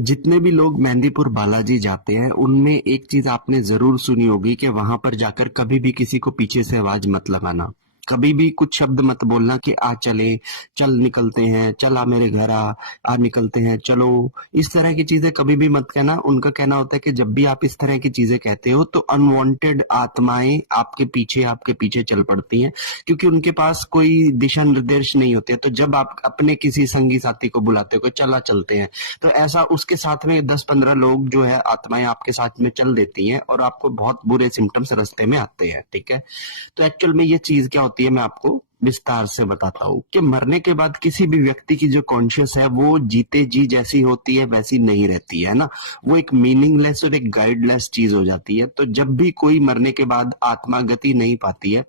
जितने भी लोग मेहंदीपुर बालाजी जाते हैं उनमें एक चीज आपने जरूर सुनी होगी कि वहां पर जाकर कभी भी किसी को पीछे से आवाज मत लगाना, कभी भी कुछ शब्द मत बोलना कि आ चले, चल निकलते हैं, चल आ मेरे घर आ निकलते हैं, चलो। इस तरह की चीजें कभी भी मत कहना। उनका कहना होता है कि जब भी आप इस तरह की चीजें कहते हो तो अनवांटेड आत्माएं आपके पीछे चल पड़ती हैं, क्योंकि उनके पास कोई दिशा निर्देश नहीं होते। तो जब आप अपने किसी संगी साथी को बुलाते हो कि चला चलते हैं, तो ऐसा उसके साथ में 10-15 लोग जो है आत्माएं आपके साथ में चल देती हैं और आपको बहुत बुरे सिम्टम्स रास्ते में आते हैं। ठीक है, तो एक्चुअल में ये चीज क्या होती है मैं आपको विस्तार से बताता हूँ कि मरने के बाद किसी भी व्यक्ति की जो कॉन्शियस है वो जीते जी जैसी होती है वैसी नहीं रहती है ना। वो एक मीनिंगलेस और एक गाइडलेस चीज हो जाती है। तो जब भी कोई मरने के बाद आत्मा गति नहीं पाती है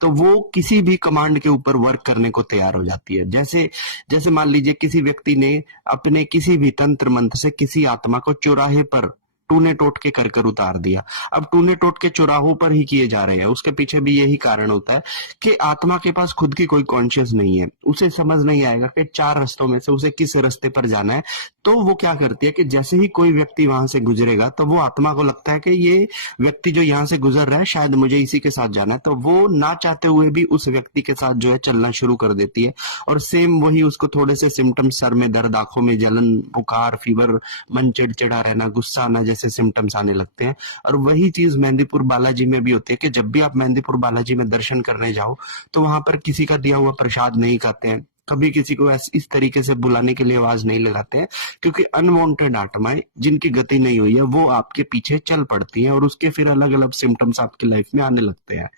तो वो किसी भी कमांड के ऊपर वर्क करने को तैयार हो जाती है। जैसे जैसे मान लीजिए किसी व्यक्ति ने अपने किसी भी तंत्र मंत्र से किसी आत्मा को चौराहे पर टूने टोट के कर कर उतार दिया। अब टूने टोट के चौराहों पर ही किए जा रहे हैं, उसके पीछे भी यही कारण होता है कि आत्मा के पास खुद की कोई कॉन्शियस नहीं है। उसे समझ नहीं आएगा कि 4 रास्तों में से उसे किस रास्ते पर जाना है। तो वो क्या करती है कि जैसे ही कोई व्यक्ति वहां से गुजरेगा तो वो आत्मा को लगता है कि ये व्यक्ति जो यहाँ से गुजर रहा है शायद मुझे इसी के साथ जाना है, तो वो ना चाहते हुए भी उस व्यक्ति के साथ जो है चलना शुरू कर देती है। और सेम वही उसको थोड़े से सिम्टम्स, सर में दर्द, आंखों में जलन, बुखार, फीवर, मन चिड़चिड़ा रहना, गुस्सा आना जैसे सिम्टम्स आने लगते हैं। और वही चीज मेहंदीपुर बालाजी में भी होती है कि जब भी आप मेहंदीपुर बालाजी में दर्शन करने जाओ तो वहां पर किसी का दिया हुआ प्रसाद नहीं खाते हैं, कभी किसी को इस तरीके से बुलाने के लिए आवाज नहीं लगाते हैं, क्योंकि अनवांटेड आत्माएं जिनकी गति नहीं हुई है वो आपके पीछे चल पड़ती हैं और उसके फिर अलग अलग सिम्टम्स आपकी लाइफ में आने लगते हैं।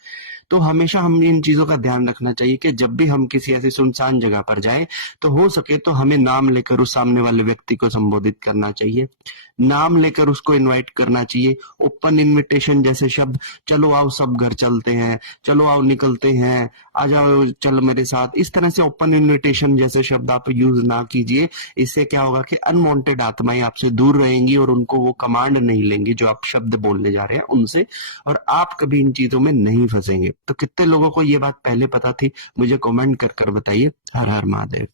तो हमेशा हम इन चीजों का ध्यान रखना चाहिए कि जब भी हम किसी ऐसी सुनसान जगह पर जाएं तो हो सके तो हमें नाम लेकर उस सामने वाले व्यक्ति को संबोधित करना चाहिए, नाम लेकर उसको इनवाइट करना चाहिए। ओपन इनविटेशन जैसे शब्द, चलो आओ सब घर चलते हैं, चलो आओ निकलते हैं, आ जाओ चल मेरे साथ, इस तरह से ओपन इनविटेशन जैसे शब्द आप यूज ना कीजिए। इससे क्या होगा कि अनवांटेड आत्माएं आपसे दूर रहेंगी और उनको वो कमांड नहीं लेंगी जो आप शब्द बोलने जा रहे हैं उनसे, और आप कभी इन चीजों में नहीं फंसेंगे। तो कितने लोगों को ये बात पहले पता थी मुझे कमेंट कर कर बताइए। हर हर महादेव।